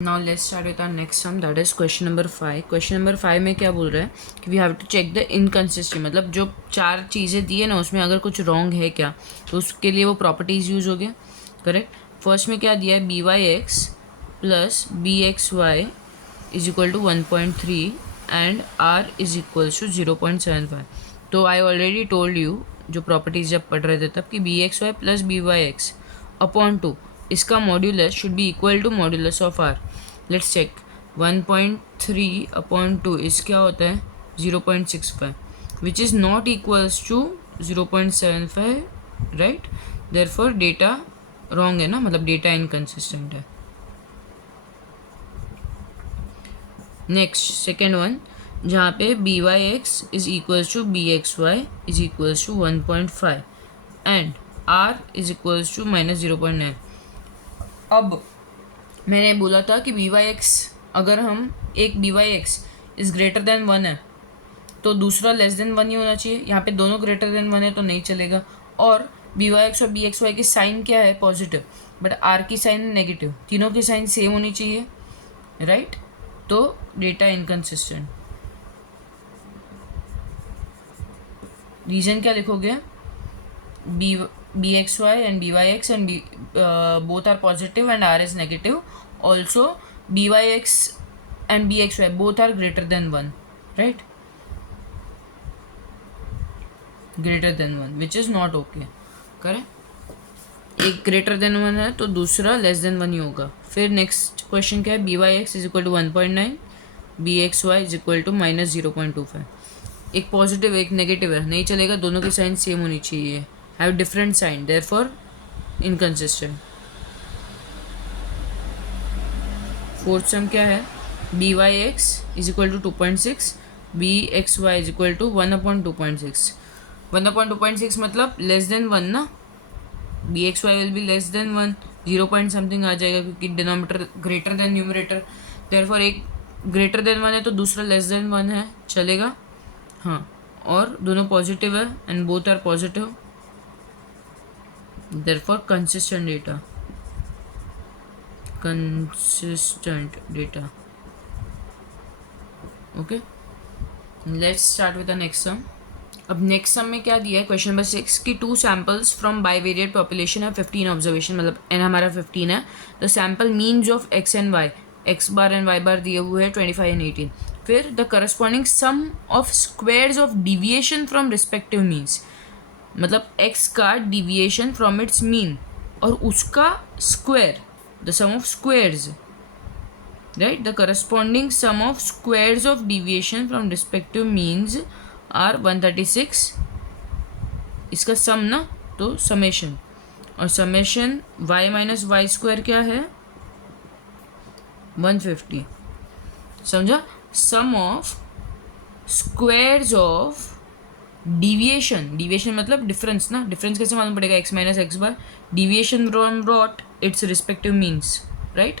Now let's start with our next sum, that is question number 5। Question number 5 में क्या बोल रहा है कि we have to check the inconsistency, मतलब जो चार चीज़ें दी है ना उसमें अगर कुछ रॉन्ग है क्या, तो उसके लिए वो प्रॉपर्टीज़ यूज़ हो गया। करेक्ट। फर्स्ट में क्या दिया है, b y x plus b x y is equal to 1.3 and r is equal to 0.75। तो आई ऑलरेडी टोल्ड यू जो प्रॉपर्टीज जब पढ़ रहे थे तब कि b x y plus b y x upon 2 इसका modulus should be equal to modulus of r. Let's check. 1.3 upon 2 इस क्या होता है 0.65 which is not equals to 0.75, right. Therefore data wrong है ना, मतलब डेटा इनकन्सिस्टेंट है। नेक्स्ट सेकेंड वन, जहाँ पे b y x is equals to b x y is equals to 1.5 and r is equals to -0.9। अब मैंने बोला था कि बी वाई एक्स, अगर हम एक b y x is greater than 1 है तो दूसरा लेस देन 1 ही होना चाहिए। यहाँ पे दोनों ग्रेटर देन 1 है तो नहीं चलेगा। और बी वाई एक्स और बी एक्स वाई की साइन क्या है, पॉजिटिव, बट आर की साइन नेगेटिव, तीनों की साइन सेम होनी चाहिए, राइट। तो डेटा इनकन्सिस्टेंट। रीजन क्या लिखोगे, b x y and by x and both are positive and r is negative. Also by x and bxy both are greater than 1, right? Greater than 1 which is not okay, correct. एक greater than 1 है तो दूसरा less than 1 ही होगा। फिर next question क्या है, b y x is equal to 1.9, b x y is equal to -0.25। एक positive एक नेगेटिव है, नहीं चलेगा, दोनों की साइन सेम होनी चाहिए, have different sign, therefore inconsistent. Fourth sum क्या है, b y x is equal to 2.6, b x y is equal to 1/2.6। 1/2.6 मतलब लेस देन 1 ना, b x y will be less than 1, 0 point something आ जाएगा क्योंकि denominator greater than numerator. Therefore एक greater than 1 है तो दूसरा लेस देन 1 है, चलेगा। हाँ, और दोनों पॉजिटिव है and both are positive, therefore consistent data। Okay, let's start with the next sum. अब नेक्स्ट सम में क्या दिया है, क्वेश्चन नंबर 6 की 2 सैम्पल्स फ्रॉम बाइवेरिएट पॉपुलेशन है 15 ऑब्जर्वेशन, मतलब एन हमारा 15 है। The sample means of x and y, x bar and y bar दिए हुए हैं 25 एंड 18। फिर the corresponding sum of squares of deviation from respective means, मतलब x का डिविएशन फ्रॉम इट्स मीन और उसका square, the sum of squares, right. The corresponding sum of squares of deviation from respective means are 136, इसका sum ना, तो summation, और summation y minus Y square क्या है 150, समझा। Sum of squares of deviation, deviation मतलब डिफरेंस ना, difference कैसे मालूम पड़ेगा, x minus x bar, deviation from what, its respective means, right.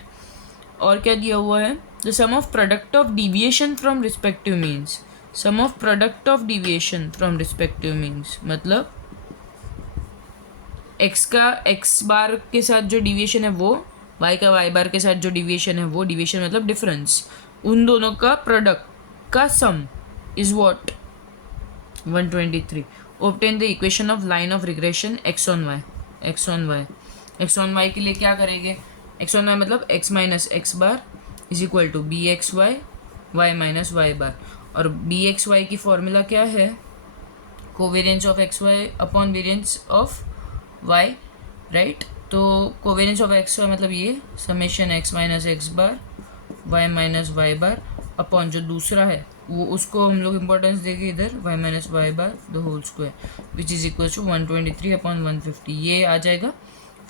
और क्या दिया हुआ है, the sum of product of deviation from respective means, sum of product of deviation from respective means मतलब x का x बार के साथ जो डिविएशन है वो, y का y बार के साथ जो डिविएशन है वो, डिविएशन मतलब डिफरेंस, उन दोनों का प्रोडक्ट का sum is what 123। Obtain the equation of line of regression x on y, x on y, x on y के लिए क्या करेंगे, x ऑन y मतलब x minus x bar is equal to b x y, y minus y bar, और b x y की formula क्या है, covariance of x y upon variance of y, right. तो कोवेरियंस ऑफ एक्स वाई मतलब ये summation x minus x bar y minus y bar upon जो दूसरा है वो, उसको हम लोग इंपॉर्टेंस देंगे इधर y minus y bar the whole square which is equal to 123 upon 150, ये आ जाएगा।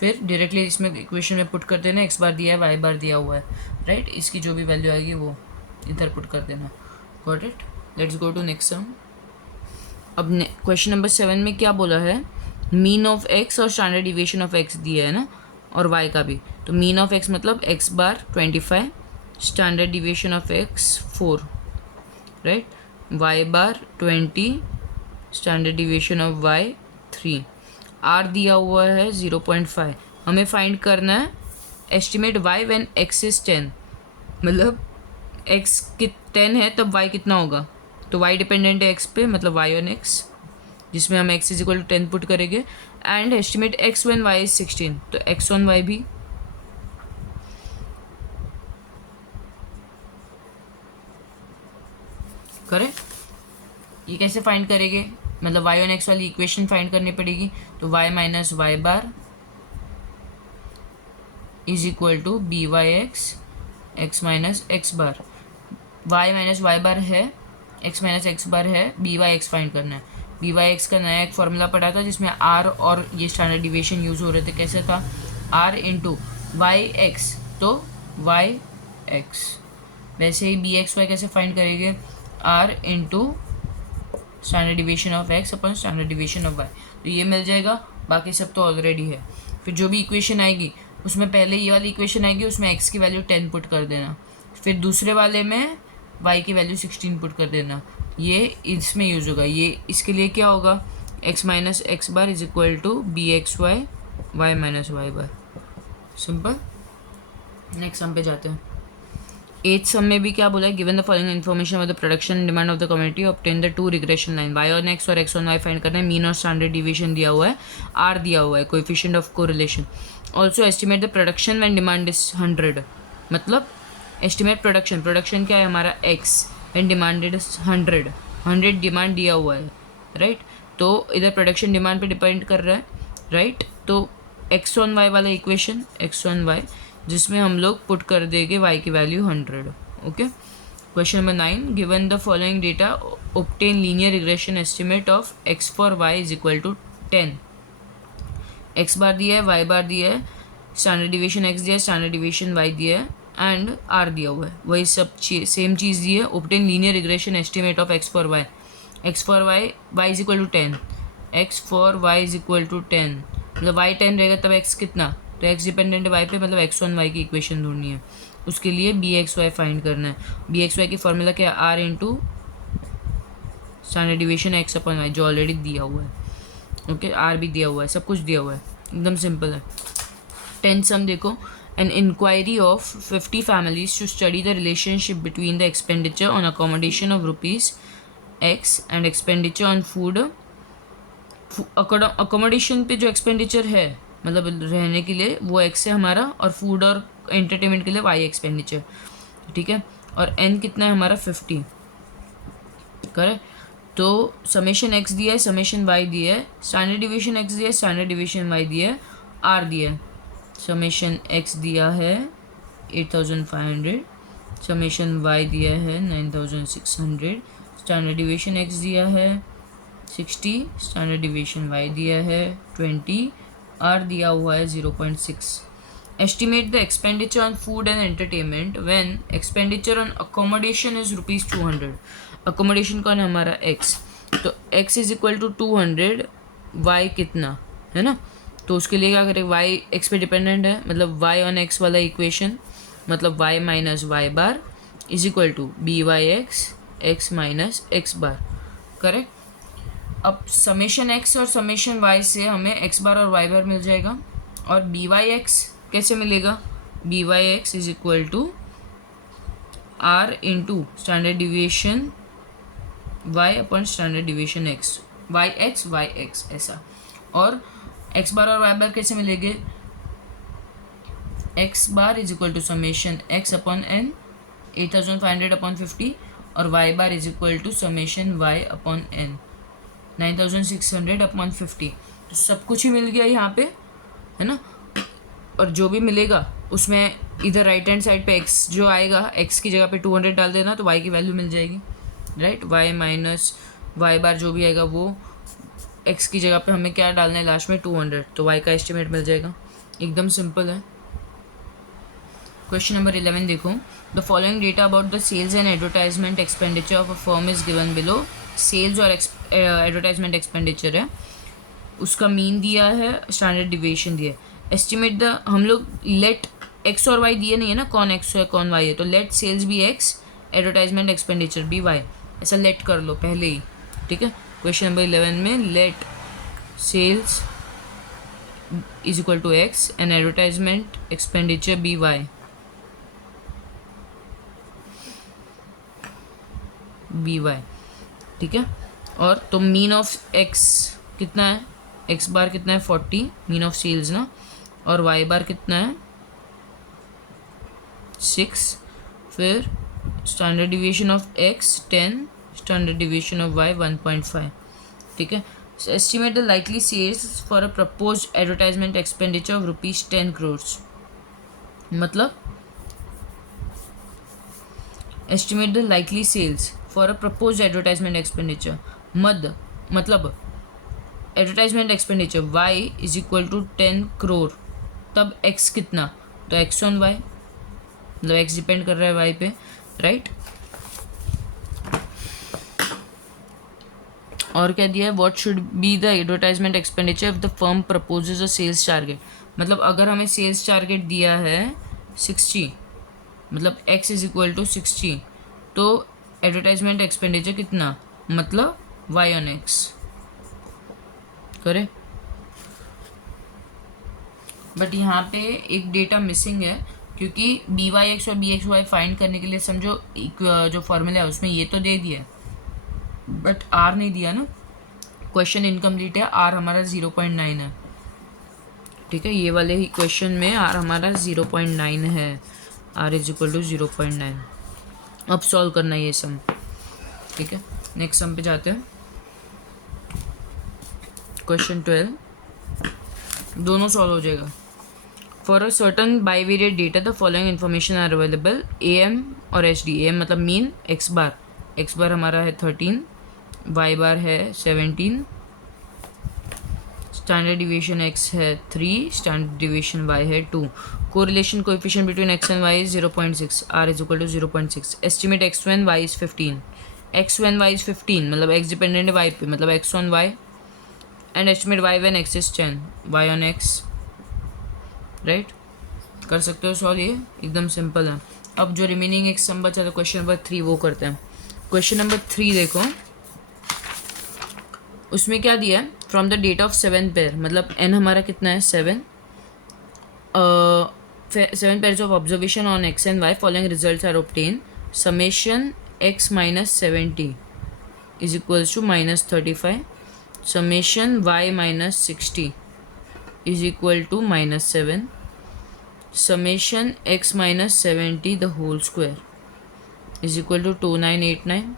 फिर डायरेक्टली इसमें इक्वेशन में पुट कर देना, एक्स बार दिया है वाई बार दिया हुआ है, राइट। इसकी जो भी वैल्यू आएगी वो इधर पुट कर देना, got it. Let's go to next sum. अब क्वेश्चन नंबर 7 में क्या बोला है, मीन ऑफ एक्स और स्टैंडर्ड डिविएशन ऑफ एक्स दिया है ना, और वाई का भी। तो मीन ऑफ एक्स मतलब x bar 25, standard deviation of x 4, right, y bar 20, standard deviation of y 3, r दिया हुआ है 0.5। हमें फाइंड करना है estimate y when x is 10, मतलब x कि 10 है तब y कितना होगा, तो y डिपेंडेंट है x पे, मतलब y ऑन x, जिसमें हम x is equal to 10 put करेंगे। And estimate x when y is 16, तो x ऑन y भी करेक्ट। ये कैसे फाइंड करेंगे, मतलब y ऑन x वाली इक्वेशन फाइंड करनी पड़ेगी, तो y minus y bar is equal to b y x minus x bar. y minus y bar है, x माइनस एक्स बार है, बी वाई एक्स फाइंड करना है। बी वाई एक्स का नया एक फॉर्मूला पढ़ा था जिसमें r और ये स्टैंडर्ड डिविएशन यूज़ हो रहे थे। कैसे था, r इंटू वाई एक्स, तो वाई एक्स। वैसे ही बी एक्स वाई कैसे फाइंड करेंगे, r into standard deviation of x upon standard deviation of y, तो ये मिल जाएगा। बाकी सब तो ऑलरेडी है। फिर जो भी इक्वेशन आएगी उसमें पहले ये वाली इक्वेशन आएगी, उसमें x की वैल्यू 10 पुट कर देना, फिर दूसरे वाले में y की वैल्यू 16 पुट कर देना। ये इसमें यूज़ होगा। ये इसके लिए क्या होगा, x minus x bar is equal to b x y y minus y bar. Simple. Next sum पे जाते हैं। 8th सम में भी क्या बोला है, given the following information of the production demand of the community, obtain the two regression line, y on x और x on y find करना है। मीन और स्टैंडर्ड डिविएशन दिया हुआ है, r दिया हुआ है, coefficient of correlation. Also estimate the production when demand is 100, मतलब एस्टिमेट प्रोडक्शन क्या है हमारा x when demanded is 100 demand दिया हुआ है, राइट। तो इधर प्रोडक्शन डिमांड पे डिपेंड कर रहा है, राइट। तो x ऑन y वाला इक्वेशन, x ऑन y, जिसमें हम लोग पुट कर देंगे y की value 100। Okay. Question number 9, given the following data, obtain linear regression estimate of x for y is equal to 10। x bar दिया है, y बार दिया है, स्टैंडर्ड डिविएशन x दिया है, स्टैंडर्ड डिविएशन y दिया है, एंड r दिया हुआ है। वही सब सेम चीज़ दी है। Obtain linear regression estimate of x for y, x for y is equal to 10, x for y is equal to 10, मतलब y 10 रहेगा तब x कितना, तो x डिपेंडेंट है y पे, मतलब x ऑन y की इक्वेशन ढूंढनी है। उसके लिए बी एक्स वाई फाइंड करना है। बी एक्स वाई की फॉर्मूला क्या है, r into standard deviation x upon y, जो ऑलरेडी दिया हुआ है। ओके, आर भी दिया हुआ है, सब कुछ दिया हुआ है, एकदम सिंपल है। 10th सम देखो, an inquiry of 50 families to study the relationship between the expenditure on accommodation of rupees x and expenditure on food। Accommodation पे जो एक्सपेंडिचर है, मतलब रहने के लिए, वो x है हमारा, और फूड और एंटरटेनमेंट के लिए y एक्सपेंडिचर, ठीक है। और n कितना है हमारा 50, करेक्ट। तो समेशन x दिया है, समेशन y दिया है, स्टैंडर्ड डिविएशन x दिया है, स्टैंडर्ड डिविएशन y दिया है, r दिया है। समेशन x दिया है 8500, समेशन y दिया है 9600, स्टैंडर्ड डिविएशन x दिया है 60, स्टैंडर्ड डिविएशन y दिया है 20, r दिया हुआ है 0.6। Estimate the expenditure on food and entertainment when expenditure on accommodation is ₹200। Accommodation कौन है हमारा x, तो x is equal to 200, y कितना है ना, तो उसके लिए क्या करें, y x पे डिपेंडेंट है, मतलब y ऑन x वाला इक्वेशन, मतलब y minus y bar is equal to b y x minus x bar, correct. अब समेशन x और समेशन y से हमें x बार और y बार मिल जाएगा, और बी वाई एक्स कैसे मिलेगा, b y x is equal to r into standard deviation y upon standard deviation x, y x ऐसा। और x बार और y बार कैसे मिलेंगे, x bar is equal to summation x upon n 8500 upon 50, और y bar is equal to summation y upon n 9600 upon 50। तो सब कुछ ही मिल गया यहाँ पे, है ना। और जो भी मिलेगा उसमें इधर राइट हैंड साइड पे x जो आएगा, x की जगह पे 200 डाल देना, तो y की वैल्यू मिल जाएगी, राइट। y माइनस वाई बार जो भी आएगा वो x की जगह पे हमें क्या डालना है लास्ट में 200, तो y का एस्टिमेट मिल जाएगा, एकदम सिंपल है। क्वेश्चन नंबर 11 देखो, the following data about the sales and advertisement expenditure of a firm is given below. Sales और एडवर्टाइजमेंट एक्सपेंडिचर है, उसका मीन दिया है, स्टैंडर्ड डिविएशन दिया है। एस्टिमेट द, हम लोग लेट x और y दिए नहीं है ना, कौन x है कौन y है, तो लेट सेल्स भी x, एडवर्टाइजमेंट एक्सपेंडिचर भी y, ऐसा लेट कर लो पहले ही, ठीक है। क्वेश्चन नंबर 11 में let sales is equal to x and advertisement expenditure be y, v y, ठीक है। और तो मीन ऑफ एक्स कितना है, एक्स बार कितना है 40, मीन ऑफ सेल्स ना, और वाई बार कितना है 6, फिर standard deviation of x 10, standard deviation of y 1.5, ठीक है। Estimate the likely sales for a proposed advertisement expenditure of ₹10 crores, मतलब estimate the likely sales for a proposed advertisement expenditure मतलब advertisement expenditure y is equal to 10 crore, तब x कितना, तो x on y, मतलब x depend कर रहा है y पे, राइट। और क्या दिया है, what should be the advertisement expenditure if the firm proposes a sales target, मतलब अगर हमें सेल्स टारगेट दिया है 60, मतलब x इज इक्वल टू 60, तो एडवर्टाइजमेंट एक्सपेंडिचर कितना, मतलब y ऑन x करे। बट यहाँ पे एक डेटा मिसिंग है, क्योंकि बी वाई एक्स और बी एक्स वाई फाइंड करने के लिए समझो जो फॉर्मूला है उसमें ये तो दे दिया है, बट आर नहीं दिया ना, क्वेश्चन इनकम्प्लीट है, आर हमारा 0.9 है, ठीक है। ये वाले ही क्वेश्चन में आर हमारा 0.9 है, आर इज इक्वल टू 0.9। अब सॉल्व करना है ये सम, ठीक है। नेक्स्ट सम पे जाते हैं, क्वेश्चन 12, दोनों सॉल्व हो जाएगा। For a certain bivariate data the following information are available, A M और एच डी। ए एम मतलब मीन, एक्स बार हमारा है 13, वाई बार है 17, स्टैंडर्ड डिविएशन एक्स है 3, स्टैंडर्ड डिविएशन वाई है 2, correlation coefficient between x and y is 0.6, r is equal to 0.6, estimate x on y is 15, x on y is 15 मतलब x dependent है y पे, मतलब x on y, and estimate y on x is 10, y on x, right. कर सकते हो solve, ये एकदम simple है। अब जो रिमेनिंग एक सम बचा था क्वेश्चन नंबर 3 वो करते हैं। क्वेश्चन नंबर 3 देखो, उसमें क्या दिया है, from the date of 7 pair, मतलब एन हमारा कितना है 7, 7 pairs of observation on x and y, following results are obtain, summation x minus 70 is equals to -35, summation y minus 60 is equal to -7, summation x minus 70 the whole square is equal to 2989,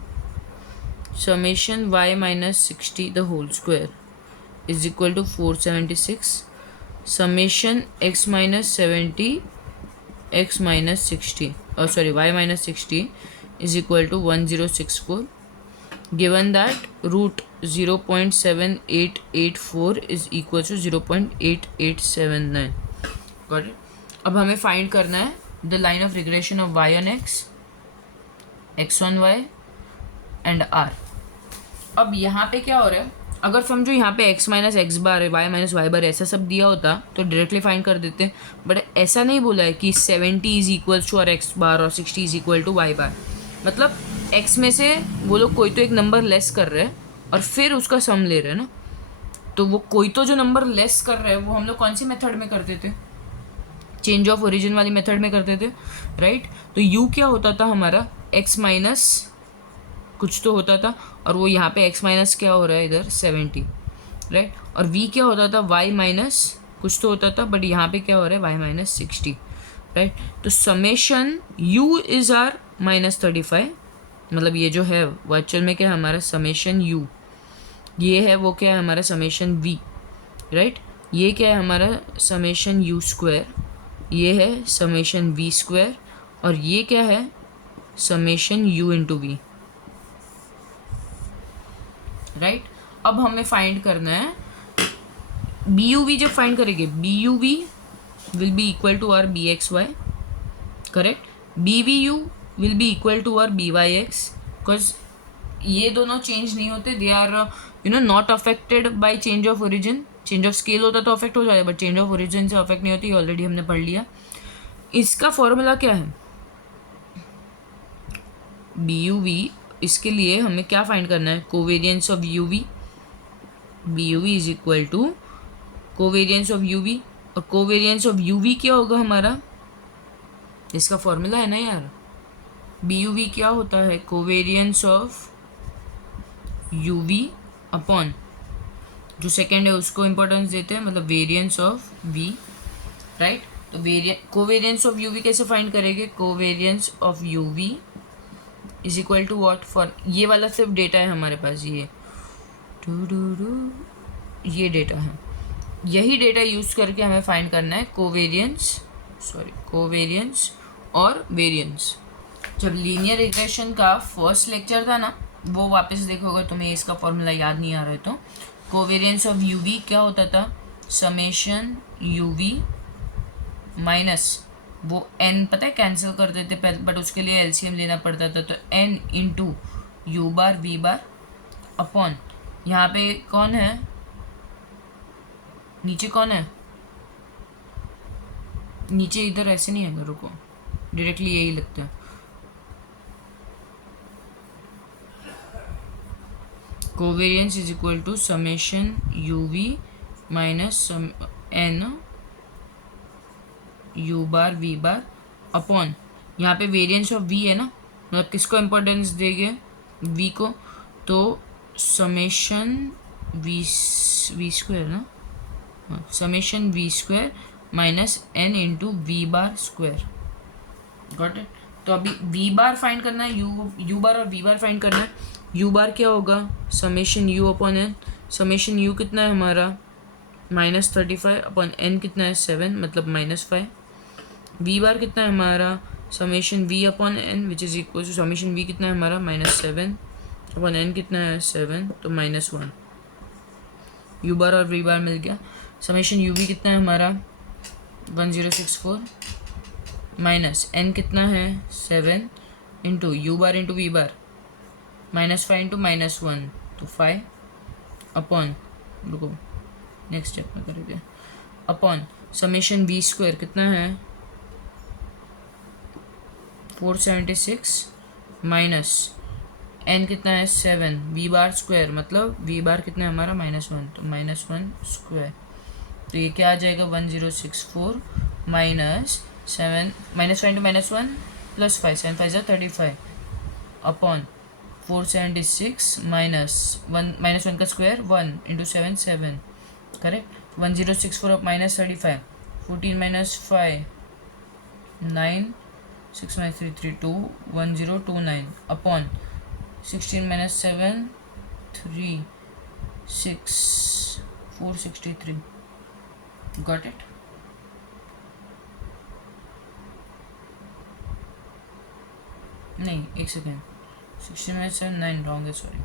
summation y minus 60 the whole square is equal to 476, summation x minus 70 x minus 60 y minus 60 is equal to 1064, given that root 0.7884 is equal to 0.8879, got it। अब हमें find करना है the line of regression of y on x, x on y and r। अब यहाँ पे क्या हो रहा है, अगर समझो यहाँ पे x minus x bar y minus y बार ऐसा सब दिया होता तो डायरेक्टली फाइंड कर देते, बट ऐसा नहीं बोला है कि 70 इज इक्वल टू और x बार और 60 इज इक्वल टू y बार, मतलब x में से वो लोग कोई तो एक नंबर लेस कर रहे हैं और फिर उसका सम ले रहे हैं ना, तो वो कोई तो जो नंबर लेस कर रहे हैं वो हम लोग कौन सी मेथड में करते थे, चेंज ऑफ ओरिजिन वाली मेथड में करते थे, राइट। तो u क्या होता था हमारा, x माइनस कुछ तो होता था, और वो यहाँ पे x माइनस क्या हो रहा है इधर 70, राइट। और v क्या होता था, y माइनस कुछ तो होता था, बट यहाँ पे क्या हो रहा है y माइनस 60, राइट। तो समेशन u इज आर -35, मतलब ये जो है वो एक्चुअल में क्या है हमारा समेशन u, ये है वो क्या है हमारा समेशन v, राइट। ये क्या है हमारा समेशन u स्क्वायर, ये है समेशन v स्क्वायर, और ये क्या है summation u into v, right. अब हमें फाइंड करना है बी यू वी, जब फाइंड करेंगे b u v will be equal to r b x y, correct. B v u will be equal to r b y x, because ये दोनों change नहीं होते, they are not affected by change of origin, change of scale होता तो affect हो जाएगा, but change of origin से affect नहीं होती, ये ऑलरेडी हमने पढ़ लिया। इसका फॉर्मूला क्या है बी यू वी, इसके लिए हमें क्या फाइंड करना है, covariance of u v, b u v is equal to covariance of u v, और कोवेरियंस ऑफ यू वी क्या होगा हमारा, इसका फॉर्मूला है ना यार, बी यू वी क्या होता है covariance of u v upon जो सेकेंड है उसको इम्पोर्टेंस देते हैं, मतलब वेरिएंस ऑफ वी, राइट। तो कोवेरियंस ऑफ यू वी कैसे फाइंड करेंगे? Covariance of u v is equal to what, for ये वाला सिर्फ डेटा है हमारे पास, ये डेटा है, यही डेटा यूज करके हमें फाइंड करना है कोवेरियंस और वेरिएंस। जब लीनियर रिग्रेशन का फर्स्ट लेक्चर था ना, वो वापस देखोगे, तुम्हें इसका फॉर्मूला याद नहीं आ रहा है तो कोवेरियंस ऑफ यू वी क्या होता था, समेशन यू वी माइनस वो n, पता है कैंसिल कर देते पहले, बट उसके लिए एलसीएम लेना पड़ता था, तो n into u bar v bar upon, यहाँ पे कौन है, नीचे कौन है, नीचे इधर ऐसे नहीं है, रुको डायरेक्टली यही लिखते हैं, covariance is equal to summation u v minus n u bar v bar upon, यहाँ पे वेरिएंस ऑफ वी है ना, मतलब किसको इम्पोर्टेंस देंगे, वी को, तो समेशन वी स्क्वायर ना, summation v square minus n into v bar square, got it. तो अभी वी बार फाइंड करना है, यू बार और वी बार फाइंड करना है। यू बार क्या होगा, summation u upon n, summation u कितना है हमारा -35 अपॉन एन कितना है 7, मतलब -5। वी बार कितना है हमारा, summation v upon n which is equal to summation v कितना है हमारा -7 अपॉन एन कितना है 7, तो -1। यू बार और वी बार मिल गया। समेशन यू वी कितना है हमारा 1064 माइनस एन कितना है 7 into u bar into v bar -5 into -1 तो 5 अपॉन, रुको नेक्स्ट स्टेप में करेंगे, अपॉन समेशन वी स्क्वायर कितना है 476 माइनस एन कितना है 7 वी बार स्क्वायर, मतलब वी बार कितना है हमारा -1, तो -1 स्क्वायर, तो ये क्या आ जाएगा 1064 minus 7 -5 into -1 plus 5, 7 5 35 upon 476 minus 1 का square 1 into 7 7, correct. 1064 minus 35, 14 minus 5 9, 6 minus 3 3 2 1029 upon 16 minus 7 3 6 463, got it. नहीं एक सेकेंड, 16 माइनस 7 9 रॉन्ग है, सॉरी,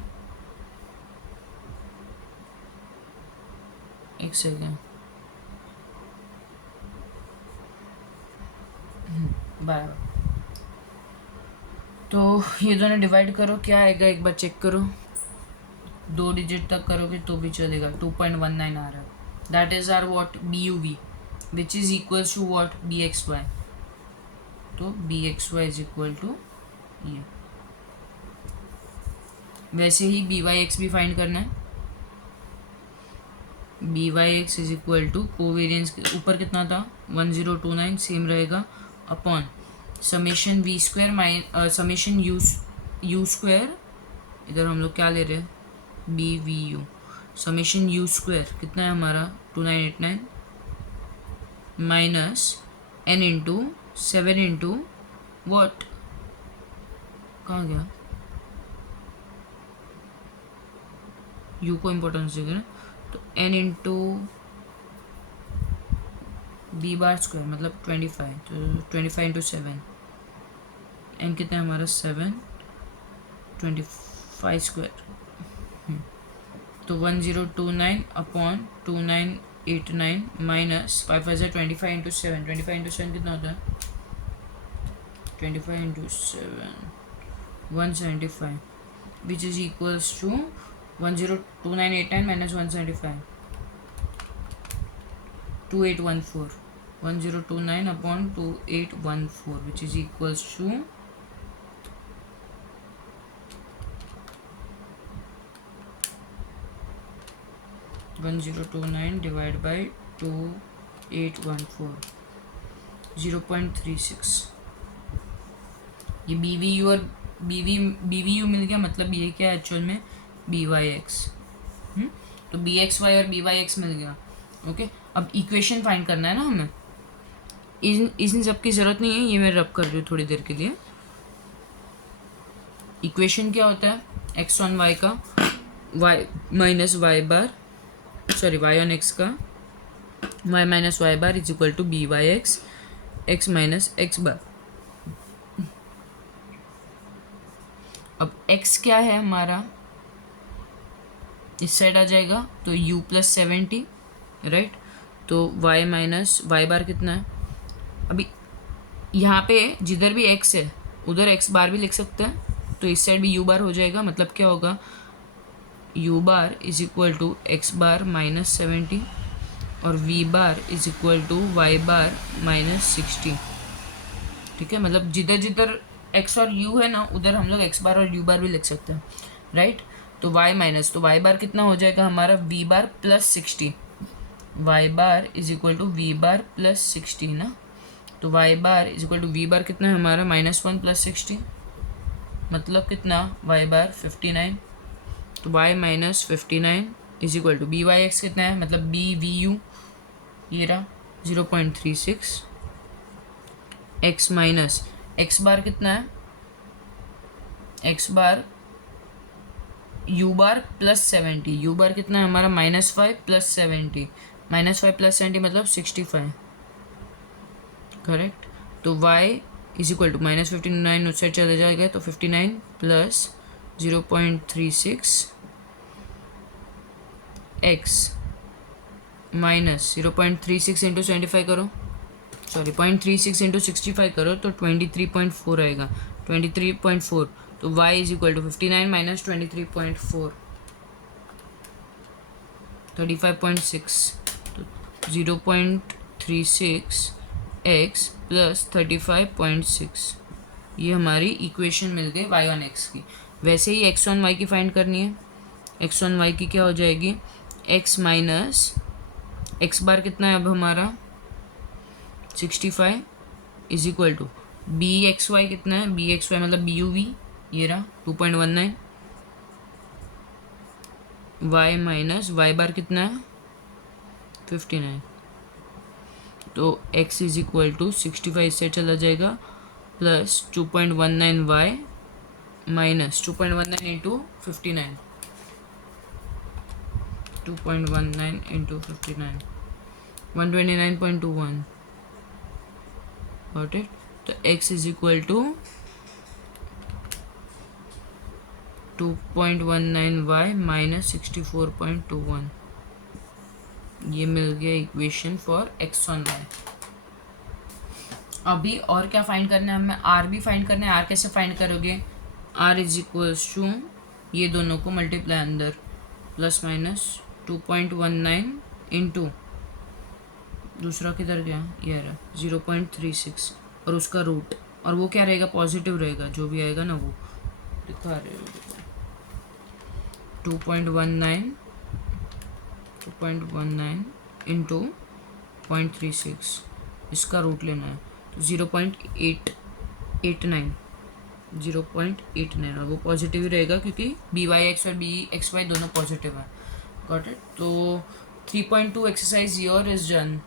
एक सेकेंड, बराबर। तो ये दोनों डिवाइड करो, क्या आएगा एक बार चेक करो, 2 डिजिट तक करोगे तो भी चलेगा, 2.19 आ रहा है, that is r what b u v which is equals to what b x y, तो b x y is equal to ये। वैसे ही बी वाई एक्स भी फाइंड करना है, b y x is equal to covariance ऊपर कितना था 1029 सेम रहेगा upon summation v square summation u square, इधर हम लोग क्या ले रहे हैं b v u, summation u square कितना है हमारा 2989 minus n into 7 into what, कहाँ गया, यू को इम्पोर्टेंस देंगे ना, तो n into b bar square मतलब 25, तो 25 इंटू 7, एन कितना है हमारा 7 25 स्क्वायर, तो 1029 अपॉन 2989 माइनस 5 5 25 इंटू 7, 25 इंटू 7 कितना होता है 25 into 7 175 which is equals to 102989 minus 175 2814, 1029 upon 2814 which is equals to 1029 divided by 2814 0.36। ये BVU और BVU मिल गया, मतलब ये क्या है एक्चुअल में बी वाई एक्स। तो बी एक्स वाई और बी वाई एक्स मिल गया। ओके, अब इक्वेशन फाइंड करना है ना हमें। इन सब की ज़रूरत नहीं है, ये मैं रब कर रही हूँ थोड़ी देर के लिए। इक्वेशन क्या होता है, एक्स ऑन वाई का y minus y bar, sorry y on x का y minus y bar is equal to b y x, x minus x bar. अब x क्या है हमारा, इस साइड आ जाएगा तो u प्लस 70, राइट। तो y माइनस वाई बार कितना है, अभी यहाँ पे जिधर भी x है उधर x बार भी लिख सकते हैं, तो इस साइड भी u बार हो जाएगा। मतलब क्या होगा, u bar is equal to x bar minus 70 और v bar is equal to y bar minus 60। ठीक है, मतलब जिधर जिधर x और u है ना उधर हम लोग x बार और u बार भी लिख सकते हैं, राइट। तो y माइनस, तो y बार कितना हो जाएगा हमारा v bar plus 60, y bar is equal to v bar plus 60 ना। तो y bar is equal to v bar कितना है हमारा -1 प्लस 60, मतलब कितना y बार 59। तो y minus 59 is equal to b y x कितना है, मतलब बी वी यू ये रहा 0.36, x माइनस x बार कितना है, x बार u बार प्लस 70, u बार कितना है हमारा -5 प्लस 70, -5 प्लस 70 मतलब 65, करेक्ट। तो y इज इक्वल टू -59 उस साइड चले जाएगा तो 59 प्लस 0.36 x माइनस 0.36 इंटू 75 करो, सॉरी 0.36 इंटू 65 करो तो 23.4 आएगा, 23.4। तो y is equal to 59 minus 23.4 35.6, तो 0.36 x प्लस 35.6, ये हमारी इक्वेशन मिल गई y ऑन x की। वैसे ही x ऑन y की फाइंड करनी है, x ऑन y की क्या हो जाएगी, x माइनस x बार कितना है अब हमारा 65 is equal to b x y कितना है, बी एक्स वाई मतलब बी यू वी ये रहा 2.19, y माइनस वाई बार कितना है 59, तो x इज इक्वल टू 65 से चला जाएगा plus 2.19 y minus 2.19 into 59, 2.19 into 59 129.21, got it. तो x is equal to 2.19y minus 64.21, ये मिल गया equation for x on y। अभी और क्या फाइंड करना है हमें, r भी फाइंड करना है। r कैसे फाइंड करोगे, r इज इक्वल्स टू ये दोनों को मल्टीप्लाई अंदर प्लस माइनस 2.19 इंटू दूसरा किधर गया, ये रहा 0.36 और उसका रूट, और वो क्या रहेगा पॉजिटिव रहेगा, जो भी आएगा ना वो दिखा रहे हो 2.19 इंटू 0.36, इसका रूट लेना है तो 0.89 और वो पॉजिटिव ही रहेगा क्योंकि बी वाई एक्स और बी एक्स वाई दोनों पॉजिटिव है, गॉट इट। तो 3.2 एक्सरसाइज योर इज डन।